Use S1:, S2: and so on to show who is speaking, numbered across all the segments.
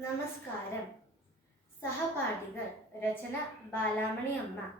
S1: നമസ്കാരം. സഹപാഠികൾ രചന ബാലാമണി അമ്മ.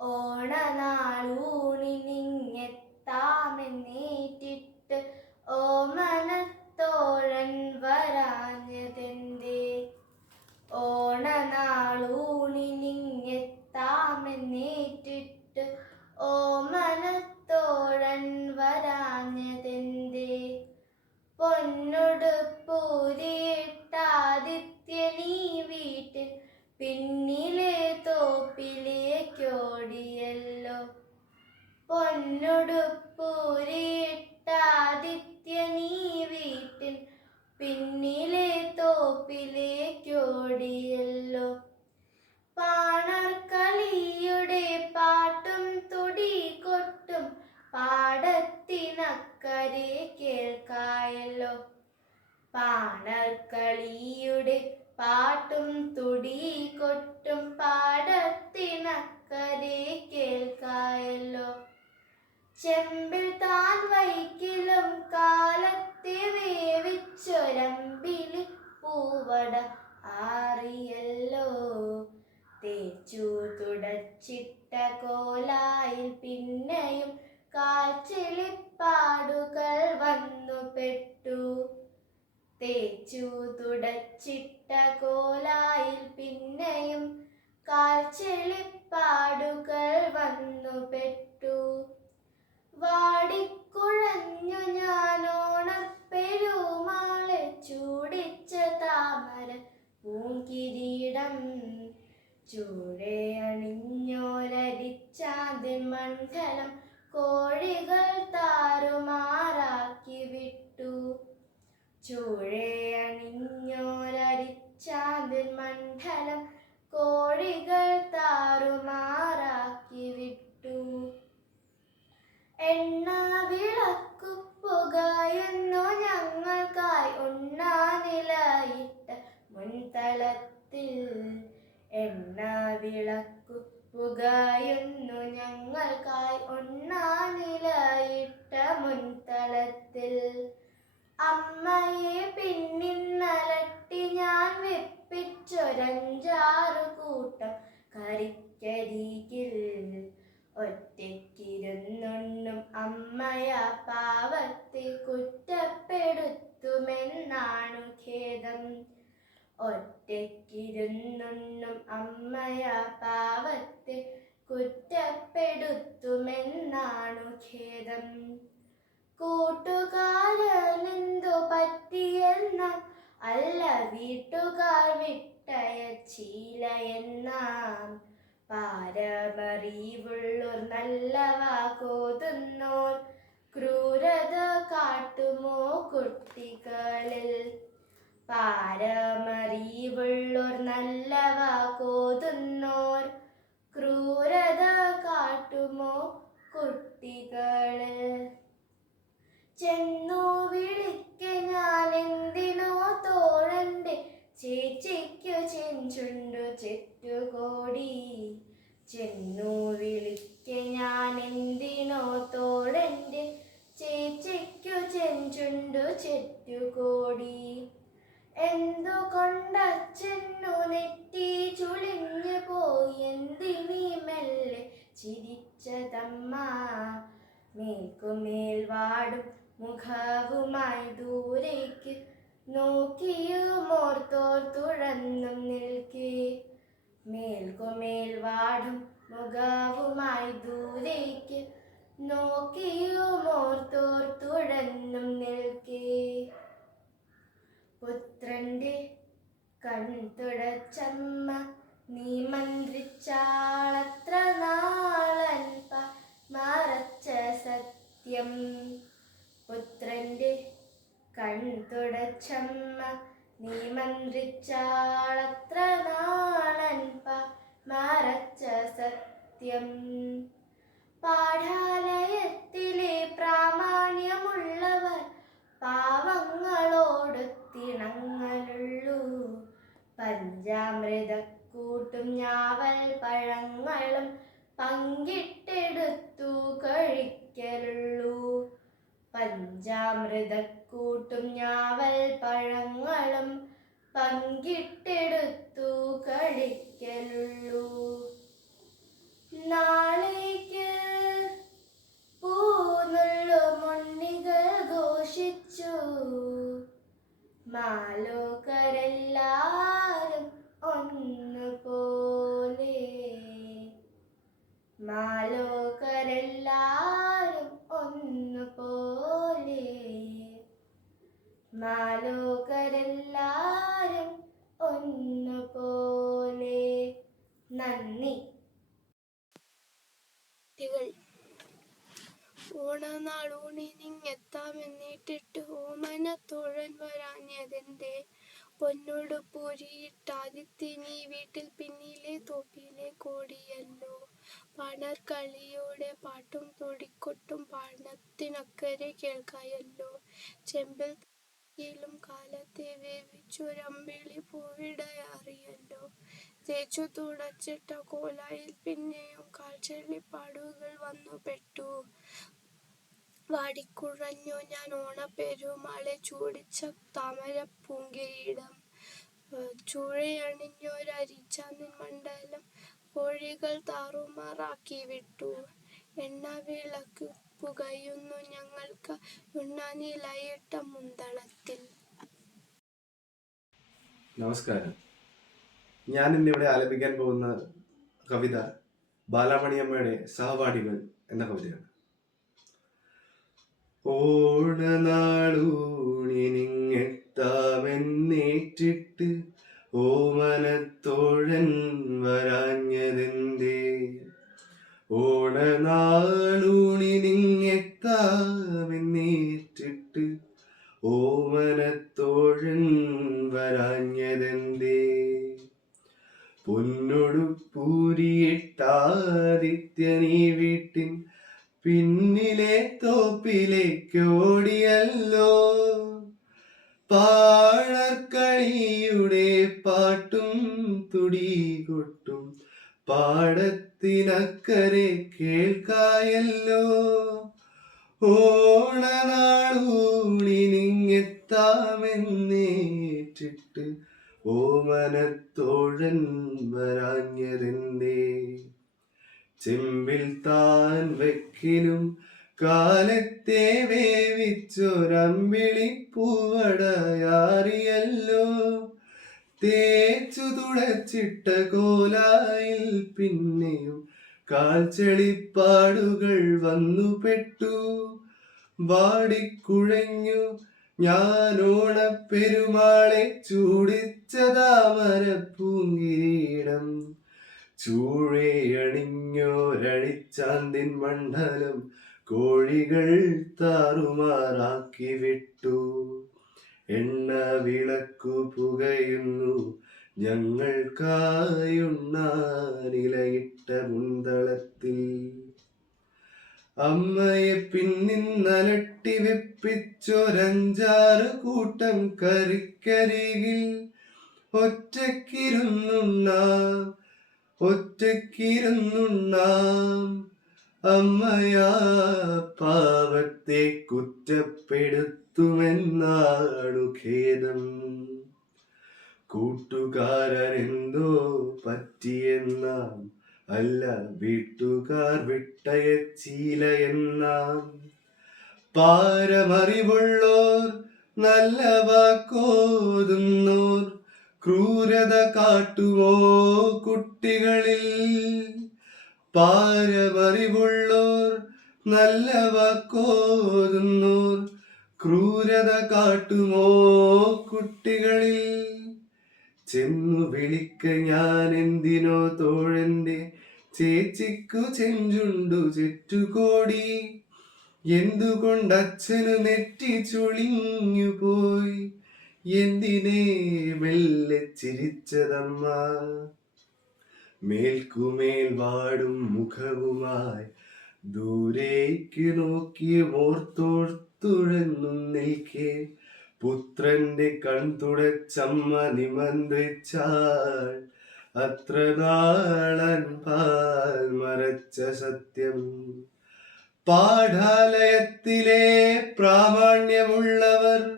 S1: ഓണനാളൂണിനിങ്ങെത്താമെന്നേറ്റിട്ട് ഓമനത്തോഴൻ വരാഞ്ഞതെന്തേ? ഓണനാളൂണിനിങ്ങെത്താമെന്നേറ്റിട്ട് ഓമനത്തോഴൻ വരാഞ്ഞതെന്തേ? പൊന്നൊടുപ്പൂരിട്ടാദിത്യനീ വീട്ടിൽ പിന്നിലെ തോപ്പിലേക്കോടിയല്ലോ. പൊന്നൊടുപ്പൂരിട്ടാദിത്യനീ വീട്ടിൽ പിന്നിലെ തോപ്പിലേക്കോടിയല്ലോ പാണർക്കളിയുടെ പാട്ടും തുടി കൊട്ടും പാടത്തിനക്കരെ കേൾക്കായല്ലോ പാണർക്കളിയുടെ പാട്ടും തുടി കൊട്ടും പാടത്തിനക്കരെ കേൾക്കായല്ലോ ചെമ്പിൽ താൻ വൈക്കിലും കാലത്തെ വേവിച്ചൊരമ്പിലി പൂവട ആറിയല്ലോ. തേച്ചു തുടച്ചിട്ട കോലായിൽ പിന്നെയും കാൽച്ചെളിപ്പാടുകൾ വന്നു പെട്ടു. തേച്ചു തുടച്ചിട്ട കോലായിൽ പിന്നെയും കാൽച്ചെളിപ്പാടുകൾ വന്നു പെട്ടു. വാടിക്കുഴഞ്ഞു ഞാനോണപ്പെരുമാളെ ചൂടിച്ച താമര പൂങ്കിരീടം ചൂടെ അണിഞ്ഞോരരിച്ചാന്തിൻ മണ്ഡലം കോഴികൾ താറുമാറാക്കി വിട്ടു. ചൂഴെ അണിഞ്ഞോരരിച്ചാന്തിൻ മണ്ഡലം കോഴികൾ താറുമാറാക്കി വിട്ടു എണ്ണ വിളക്കു പുകയുന്നു ഞങ്ങൾക്കായി ഉണ്ണാനിലയിട്ട മുൻതലത്തിൽ എണ്ണ വിളക്കു പുകയുന്നു ഞങ്ങൾക്കായി ഉണ്ണാനിലയിട്ട മുൻതലത്തിൽ. അമ്മയെ പിന്നിന്നലട്ടി ഞാൻ വെപ്പിച്ചൊരഞ്ചാറു കൂട്ടം കരിക്കരികിൽ ഒറ്റയ്ക്കിരുന്നൊണ്ണും അമ്മയ പാവത്തെ കുറ്റപ്പെടുത്തുമെന്നാണു ഖേദം. ഒറ്റയ്ക്കിരുന്നൊണ്ണും അമ്മയ പാവത്തെ കുറ്റപ്പെടുത്തുമെന്നാണു ഖേദം. കൂട്ടുകാരനെന്തു പറ്റിയെന്ന? അല്ല വീട്ടുകാർ വിട്ടയച്ചീല എന്നാം. പാരമറിവുള്ളോർ നല്ല വാക്കോതുന്നോർ ക്രൂരത കാട്ടുമോ കുട്ടികളിൽ? പാരമറിവുള്ളോർ നല്ലവാകോതുന്നോർ ക്രൂരത കാട്ടുമോ കുട്ടികളിൽ? ചെന്നു വിളിക്ക ഞാൻ എന്തിനോ തോഴന്റെ ചേച്ചിക്കു ചെഞ്ചുണ്ടു ചെറ്റുകോടി. ചെന്നു വിളിക്ക ഞാൻ എന്തിനോ തോഴന്റെ ചേച്ചിക്കു ചെഞ്ചുണ്ടു ചെറ്റുകോടി എന്തുകൊണ്ടച്ഛനു നെറ്റി ചുളിഞ്ഞു പോയി. എന്തിനീ മെല്ലെ ചിരിച്ചതമ്മ. മേൽക്കുമേൽ വാടും മുഖവുമായി ദൂരേക്ക് നോക്കിയുമോർത്തോർ തുഴന്നും നിൽക്കേ. മേൽക്കുമേൽ വാടും മുഖവുമായി ദൂരേക്ക് നോക്കിയുമോർത്തോർ തുഴന്നും നിൽക്കേ. പുത്രന്റെ കൺതുടച്ചമ്മ നീ മന്ത്രിച്ചാളത്ര നാളൽപ മറച്ച സത്യം. പുത്രന്റെ കൺതുടച്ചമ്മ നീ മന്ത്രിച്ചാളത്ര നാളൻപ മറച്ച സത്യം. പാഠാലയത്തിലെ പ്രാമാണ്യമുള്ളവർ പാവങ്ങളോടൊത്തിണങ്ങലുള്ളൂ പഞ്ചാമൃതക്കൂട്ടും ഞാവൽ പഴങ്ങളും പങ്കിട്ടെടുത്തു കഴിക്കലുള്ളൂ. പഞ്ചാമൃതക്കൂട്ടും ഞാവൽ പഴങ്ങളും പങ്കിട്ടെടുത്തു കഴിക്കരുള്ളൂ നാളേക്ക് പൂന്നുള്ളു മണ്ണികൾ ഘോഷിച്ചു. മാലോകരെല്ലാരും
S2: വരാഞ്ഞതെന്റെ പൊന്നോട് പൂരിയിട്ടാദിത്യ നീ വീട്ടിൽ പിന്നിലെ തോപ്പിലെ കോടിയല്ലോ. കളിയോടെ പാട്ടും തൊടിക്കൊട്ടും പാണത്തിനക്കരെ കേൾക്കായല്ലോ. ചെമ്പിൽ ും കാലത്തെ വേവിച്ചൊരമ്പിളി പൂവിടയാറിയല്ലോ തേച്ചു തുടച്ചിട്ട കോലായിൽ പിന്നെയും കാൽച്ചെള്ളിപ്പാടുകൾ വന്നു പെട്ടു. വാടിക്കുഴഞ്ഞു ഞാൻ ഓണപ്പെരുമാളെ ചൂടിച്ച താമര പൂങ്കിരീടം. ചുഴയണിഞ്ഞൊരരിച്ചാന്നിൻ മണ്ഡലം കോഴികൾ താറുമാറാക്കി വിട്ടു. എണ്ണ വിളക്ക് പുകയുന്നു ഞങ്ങൾക്ക് ഉണ്ണാനിലയിട്ട മുന്തളത്തിൽ.
S3: നമസ്കാരം. ഞാൻ ഇന്നിവിടെ ആലപിക്കാൻ പോകുന്ന കവിത ബാലാമണിയമ്മയുടെ സഹപാഠികൾ എന്ന കവിതയാണ്. ഓണനാളൂണി നിങ്ങെത്താമെന്നേറ്റിട്ട് ഓമനത്തോഴൻ വരാഞ്ഞതെന്തേ? ഓണനാളൂണി നിങ്ങെത്താമെന്നേറ്റിട്ട് പാടത്തിനക്കരെ കേൾക്കായല്ലോ. ഓണനാളൂണി നിങ്ങെത്താമെന്നേറ്റിട്ട് ഓമനത്തോഴൻ വരാഞ്ഞതെന്തേ ചെമ്പിൽ താൻ വെക്കിലും കാലത്തെ വേവിച്ചൊരമ്പിളി പൂവടയാറിയല്ലോ തേച്ചു തുടച്ചിട്ട കോലായിൽ പിന്നെയും കാൽച്ചെളിപ്പാടുകൾ വന്നു പെട്ടു. വാടിക്കുഴഞ്ഞു ഞാൻ ഓണപ്പെരുമാളെ ചൂടിച്ചതാ താമര പൂങ്കിരീടം ചൂഴയണിഞ്ഞോരഴിച്ചാന്തിൻ മണ്ഡലം കോഴികൾ താറുമാറാക്കി വിട്ടു. എണ്ണ വിളക്കു പുകയുന്നു. ഞങ്ങൾക്കായുണ്ണാനിലയിട്ട മുന്തളത്തിൽ അമ്മയെ പിന്നിന്നലട്ടി വെപ്പിച്ചൊരഞ്ചാറ് കൂട്ടം കറിക്കരികിൽ ഒറ്റക്കിരുന്നുണ്ണാം ഒറ്റക്കിരുന്നുണ്ണാം. അമ്മയാ പാവത്തെ കുറ്റപ്പെടുത്തുമെന്നാണു ഖേദം. കൂട്ടുകാരനെന്തോ പറ്റിയെന്നാം അല്ല വീട്ടുകാർ വിട്ടയച്ചീല എന്നാം. പാരമറിവുള്ളോർ നല്ല വാക്കോതുന്നോർ ക്രൂരത കാട്ടുമോ കുട്ടികളിൽ. പാരമറിവുള്ളോർ നല്ല കോരുന്നോർ ക്രൂരത കാട്ടുമോ കുട്ടികളിൽ? ചെന്നു വിളിക്ക ഞാൻ എന്തിനോ തോഴന്റെ ചേച്ചിക്കു ചെഞ്ചുണ്ടു ചെറ്റുകോടി. എന്തുകൊണ്ടച്ഛനു നെറ്റി ചുളിഞ്ഞു പോയി? എന്തിനേ മെല്ലെ ചിരിച്ചതമ്മ? മേൽക്കുമേൽ വാടും മുഖവുമായി. ദൂരേക്ക് നോക്കി ഓർത്തോർത്തുഴന്നും നിൽക്കേ പുത്രന്റെ കൺതുടച്ചമ്മ നിമന്ത്രിച്ചാൽ. അത്ര നാളൻ പാൽ മറച്ച സത്യം. പാഠാലയത്തിലെ പ്രാമാണ്യമുള്ളവർ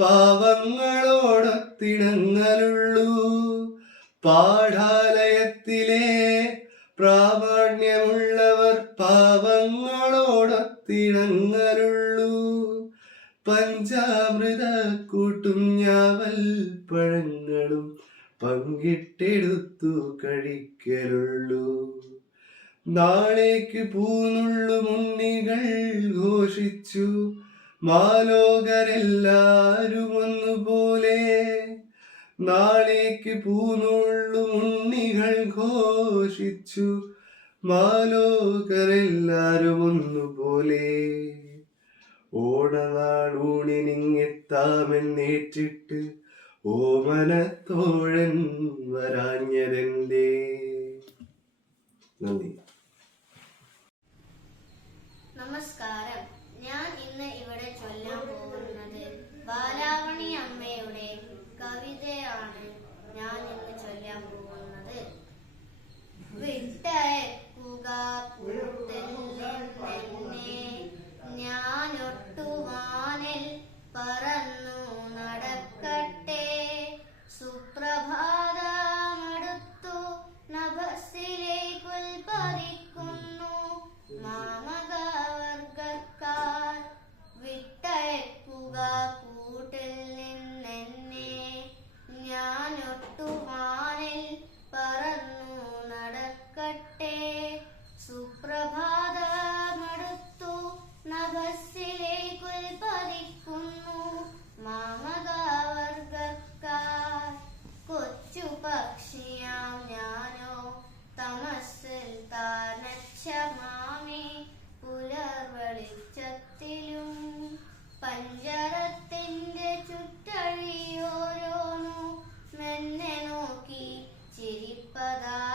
S3: പാവങ്ങളോടൊത്തിണങ്ങലുള്ളൂ പാഠാലയത്തിലെ പ്രാമാണ്യമുള്ളവർ പാവങ്ങളോടൊത്തിണങ്ങലുള്ളൂ പഞ്ചാമൃത കൂട്ടും ഞാവൽ പഴങ്ങളും പങ്കിട്ടെടുത്തു കഴിക്കലുള്ളൂ. നാളേക്ക് പൂന്നുള്ളു മുന്നികൾ ഘോഷിച്ചു. മാലോകരെല്ലാരും ഒന്നുപോലെ നാളേക്ക് പൂനുള്ളു ഉണ്ണികൾ ഘോഷിച്ചു. മാലോകരെല്ലാരും ഒന്നുപോലെ. ഓണനാളൂണിനിങ്ങെത്താമെന്നേറ്റിട്ട് ഓമനത്തോഴൻ വരാഞ്ഞതെന്തേ? നന്ദി.
S4: നമസ്കാരം. ഞാൻ ഇന്ന് ഇവിടെ ചൊല്ലാൻ പോകുന്നത് ബാലാവണി അമ്മയുടെ കവിതയാണ് ഞാൻ ഇന്ന് ചൊല്ലാൻ പോകുന്നത് വിട്ടയക്കുക കൂട്ടിൽ
S5: पदा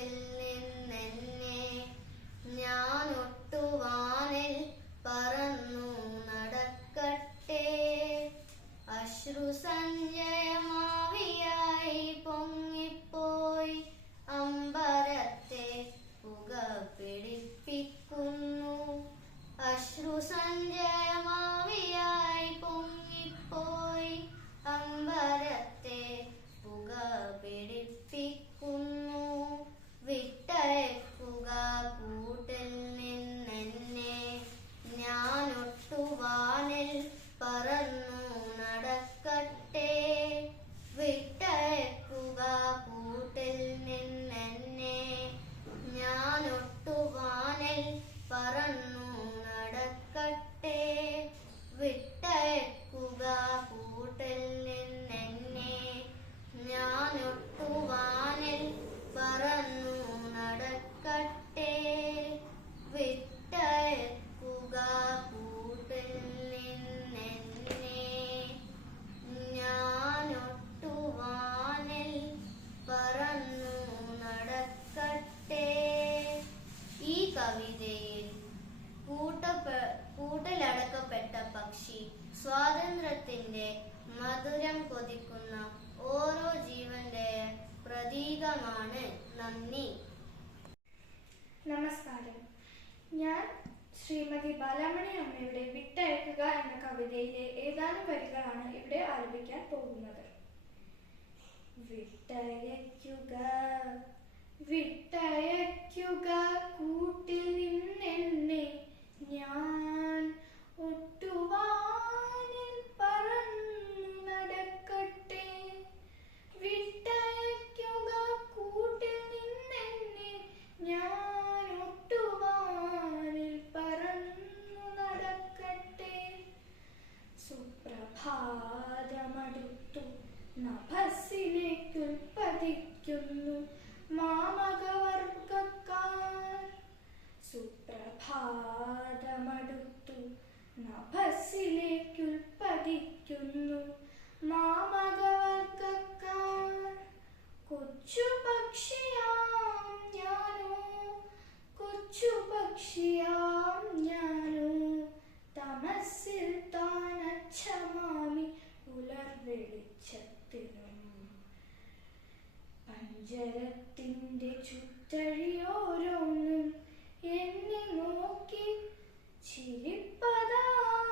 S5: will പോകുന്നത്. വിട്ടയക്കുക വിട്ടയക്കുക കൂട്ട മനസ്സിലേക്ക് പതിക്കുന്നു മാമകവർഗക്കാർ. സുപ്രഭാതമടുത്തു നഭസിലേക്ക് പതിക്കുന്നു മാമകവർഗക്കാർ. കൊച്ചു പക്ഷിയാം ഞാനോ കൊച്ചു പക്ഷിയാം ഞാനോ. തമസിൽ താനച്ഛമാമി പുലർ വെളിച്ചത്തിനും അഞ്ചരത്തിന്റെ ചുറ്റഴിയോരോന്നും എന്നെ നോക്കി ചിരിപ്പതായി